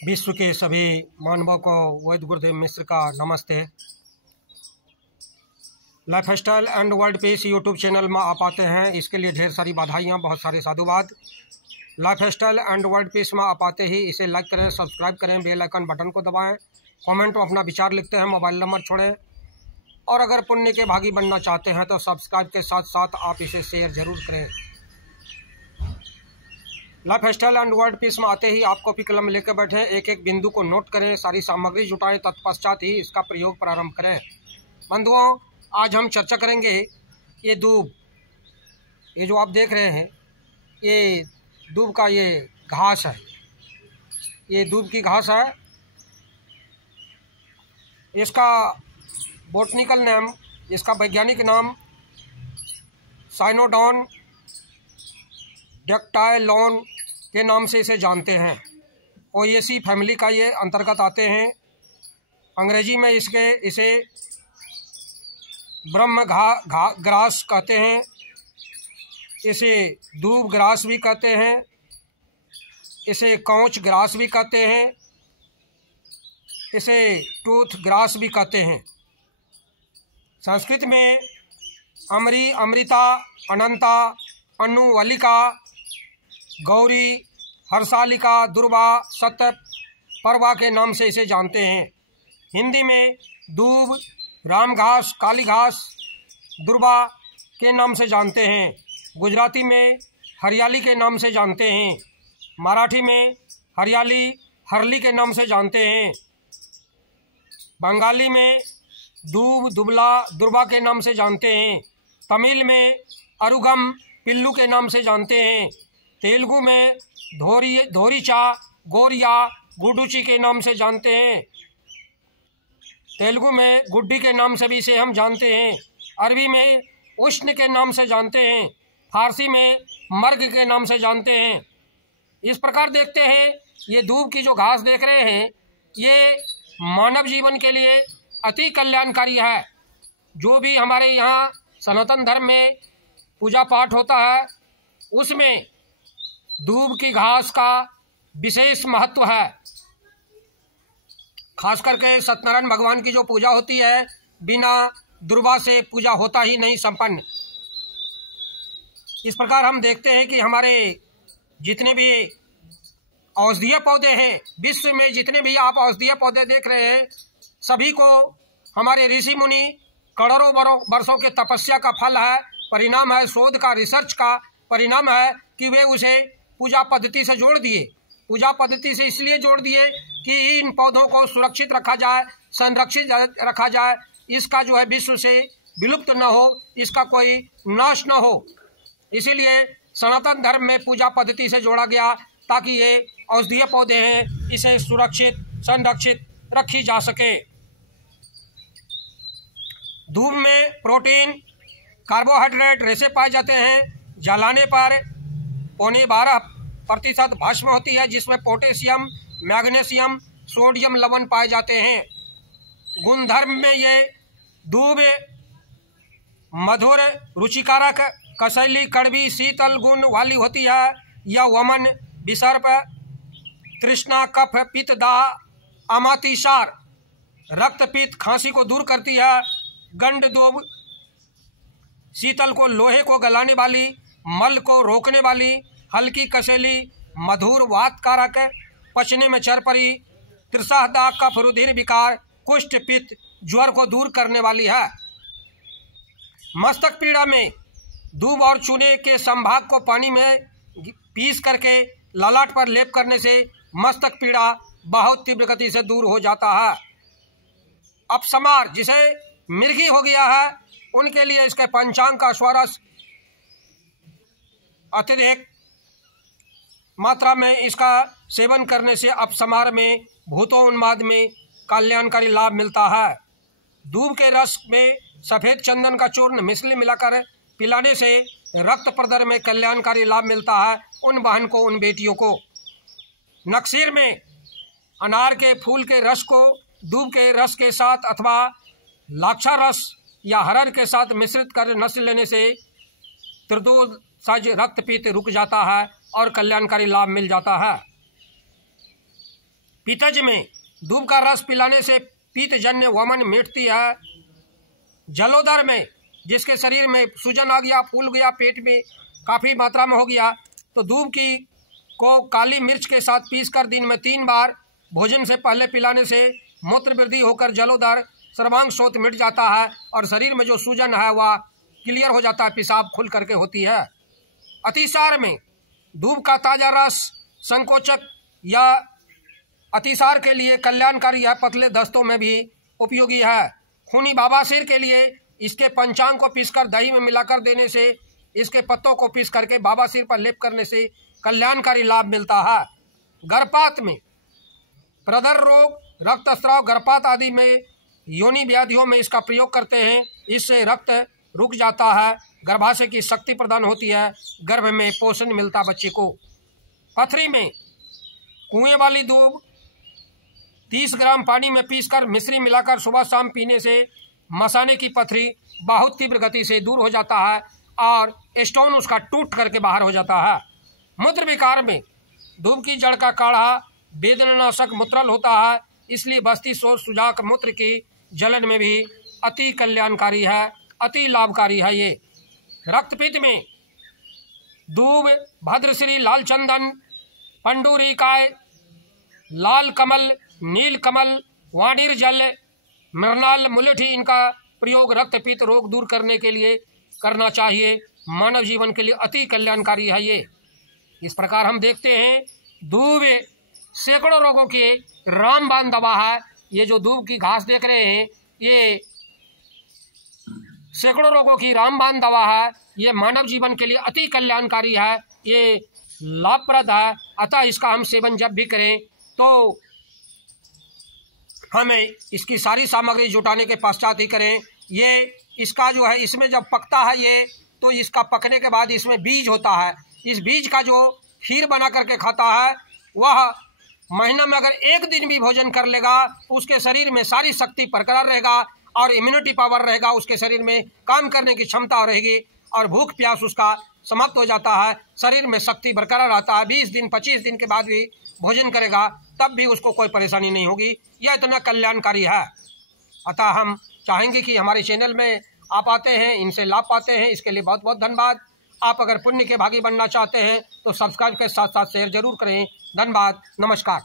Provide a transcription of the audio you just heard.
विश्व के सभी मानवों को वैद्य गुरुदेव मिश्र का नमस्ते। Lifestyle and world peace YouTube channel में आप आते हैं, इसके लिए ढेर सारी बधाइयाँ, बहुत सारे साधुवाद। लाइफस्टाइल एंड वर्ल्ड पीस में आप आते ही इसे लाइक करें, सब्सक्राइब करें, बेल आइकन बटन को दबाएं, कमेंट में अपना विचार लिखते हैं, मोबाइल नंबर छोड़ें। और अगर पुण्य के भागी बनना चाहते हैं तो सब्सक्राइब के साथ साथ आप इसे शेयर जरूर करें। लाइफस्टाइल एंड वर्ल्ड पीस में आते ही आप कॉपी कलम लेकर बैठे, एक एक बिंदु को नोट करें, सारी सामग्री जुटाएं, तत्पश्चात ही इसका प्रयोग प्रारंभ करें। बंधुओं, आज हम चर्चा करेंगे ये दूब, ये जो आप देख रहे हैं, ये दूब का ये घास है, ये दूब की घास है। इसका बॉटनिकल नेम, इसका वैज्ञानिक नाम साइनोडॉन डेक्टाइलॉन के नाम से इसे जानते हैं। पोएसी फैमिली का ये अंतर्गत आते हैं। अंग्रेजी में इसे ब्रह्म ग्रास कहते हैं, इसे दूब ग्रास भी कहते हैं, इसे कौच ग्रास भी कहते हैं, इसे टूथ ग्रास भी कहते हैं। संस्कृत में अमरी, अमृता, अनंता, अनुवलिका, गौरी, हर्षालिका, दुर्वा, सत्य, परवा के नाम से इसे जानते हैं। हिंदी में दूब, राम घास, काली घास, दुर्वा के नाम से जानते हैं। गुजराती में हरियाली के नाम से जानते हैं। मराठी में हरियाली, हरली के नाम से जानते हैं। बंगाली में दूब, दुबला, दुर्वा के नाम से जानते हैं। तमिल में अरुगम, पिल्लू के नाम से जानते हैं। तेलुगु में धोरीचा, गोरिया, गुडुची के नाम से जानते हैं। तेलुगु में गुड्डी के नाम से भी इसे हम जानते हैं। अरबी में उष्ण के नाम से जानते हैं। फारसी में मर्ग के नाम से जानते हैं। इस प्रकार देखते हैं, ये दूब की जो घास देख रहे हैं, ये मानव जीवन के लिए अति कल्याणकारी है। जो भी हमारे यहाँ सनातन धर्म में पूजा पाठ होता है, उसमें दूब की घास का विशेष महत्व है। खास करके सत्यनारायण भगवान की जो पूजा होती है, बिना दुर्वा से पूजा होता ही नहीं संपन्न। इस प्रकार हम देखते हैं कि हमारे जितने भी औषधीय पौधे हैं, विश्व में जितने भी आप औषधीय पौधे देख रहे हैं, सभी को हमारे ऋषि मुनि करोड़ों वर्षों के तपस्या का फल है, परिणाम है, शोध का, रिसर्च का परिणाम है कि वे उसे पूजा पद्धति से जोड़ दिए। पूजा पद्धति से इसलिए जोड़ दिए कि इन पौधों को सुरक्षित रखा जाए, संरक्षित रखा जाए, इसका जो है विश्व से विलुप्त न हो, इसका कोई नाश न हो। इसीलिए सनातन धर्म में पूजा पद्धति से जोड़ा गया, ताकि ये औषधीय पौधे हैं, इसे सुरक्षित, संरक्षित रखी जा सके। दूब में प्रोटीन, कार्बोहाइड्रेट रेशे पाए जाते हैं। जलाने पर 12.5% भस्म होती है, जिसमें पोटेशियम, मैग्नीशियम, सोडियम लवण पाए जाते हैं। गुणधर्म में ये दूब मधुर, रुचिकारक, कसैली, कड़वी, शीतल गुण वाली होती है। यह वमन, विसर्प, तृष्णा, कफ, पित्त, दाह, अमातिसार, रक्तपित्त, खांसी को दूर करती है। गंड दूब शीतल को, लोहे को गलाने वाली, मल को रोकने वाली, हल्की, कसैली, मधुर, वातकारक, पचने में चरपरी, तृषा, दाह, कफ, रुधिर विकार, कुष्ठ, पित्त, ज्वर को दूर करने वाली है। मस्तक पीड़ा में दूब और चूने के संभाग को पानी में पीस करके ललाट पर लेप करने से मस्तक पीड़ा बहुत तीव्र गति से दूर हो जाता है। अपसमार, जिसे मिर्गी हो गया है, उनके लिए इसके पंचांग का स्वरस अत्यधिक मात्रा में इसका सेवन करने से अपसमार में, भूतोन्माद में कल्याणकारी लाभ मिलता है। दूब के रस में सफ़ेद चंदन का चूर्ण मिलाकर पिलाने से रक्त प्रदर में कल्याणकारी लाभ मिलता है उन बहन को, उन बेटियों को। नक्सीर में अनार के फूल के रस को दूब के रस के साथ अथवा लाक्षा रस या हरड़ के साथ मिश्रित कर नस लेने से त्रिदोषज रक्तपित्त रुक जाता है और कल्याणकारी लाभ मिल जाता है। पित्तज में दूब का रस पिलाने से पित्तजन्य वमन मिटती है। जलोदर में जिसके शरीर में सूजन आ गया, फूल गया, पेट में काफ़ी मात्रा में हो गया, तो दूब की को काली मिर्च के साथ पीसकर दिन में 3 बार भोजन से पहले पिलाने से मूत्र वृद्धि होकर जलोदर सर्वांग शोथ मिट जाता है और शरीर में जो सूजन है वह क्लियर हो जाता है, पेशाब खुल करके होती है। अतिसार में दूब का ताज़ा रस संकोचक या अतिसार के लिए कल्याणकारी है, पतले दस्तों में भी उपयोगी है। खूनी बवासीर के लिए इसके पंचांग को पीसकर दही में मिलाकर देने से, इसके पत्तों को पीस करके बवासीर पर लेप करने से कल्याणकारी लाभ मिलता है। गर्भपात में प्रदर रोग, रक्तस्राव, गर्भपात आदि में योनि व्याधियों में इसका प्रयोग करते हैं। इससे रक्त रुक जाता है, गर्भाशय की शक्ति प्रदान होती है, गर्भ में पोषण मिलता बच्चे को। पथरी में कुएं वाली दूब 30 ग्राम पानी में पीसकर मिश्री मिलाकर सुबह शाम पीने से मसाने की पथरी बहुत तीव्र गति से दूर हो जाता है और स्टोन उसका टूट करके बाहर हो जाता है। मूत्र विकार में दूब की जड़ का काढ़ा वेदनानाशक मूत्रल होता है, इसलिए बस्ती शोथ सुजाक मूत्र की जलन में भी अति कल्याणकारी है, अति लाभकारी है ये। रक्तपित्त में दूब, भद्रश्री, लाल चंदन, पंडुरिकाय, लाल कमल, नील कमल, वाणिर जल, मृणाल, मुलेठी, इनका प्रयोग रक्तपित्त रोग दूर करने के लिए करना चाहिए। मानव जीवन के लिए अति कल्याणकारी है ये। इस प्रकार हम देखते हैं दूब सैकड़ों रोगों की रामबाण दवा है। ये जो दूब की घास देख रहे हैं ये सैकड़ों रोगों की रामबाण दवा है। ये मानव जीवन के लिए अति कल्याणकारी है, ये लाभप्रद है। अतः इसका हम सेवन जब भी करें तो हमें इसकी सारी सामग्री जुटाने के पश्चात ही करें। ये इसका जो है इसमें जब पकता है ये, तो इसका पकने के बाद इसमें बीज होता है। इस बीज का जो खीर बना करके खाता है वह महीना में अगर 1 दिन भी भोजन कर लेगा तो उसके शरीर में सारी शक्ति बरकरार रहेगा और इम्यूनिटी पावर रहेगा, उसके शरीर में काम करने की क्षमता रहेगी और भूख प्यास उसका समाप्त हो जाता है, शरीर में शक्ति बरकरार रहता है। 20 दिन 25 दिन के बाद भी भोजन करेगा तब भी उसको कोई परेशानी नहीं होगी। यह इतना कल्याणकारी है। अतः हम चाहेंगे कि हमारे चैनल में आप आते हैं, इनसे लाभ पाते हैं, इसके लिए बहुत बहुत धन्यवाद। आप अगर पुण्य के भागी बनना चाहते हैं तो सब्सक्राइब के साथ साथ शेयर जरूर करें। धन्यवाद, नमस्कार।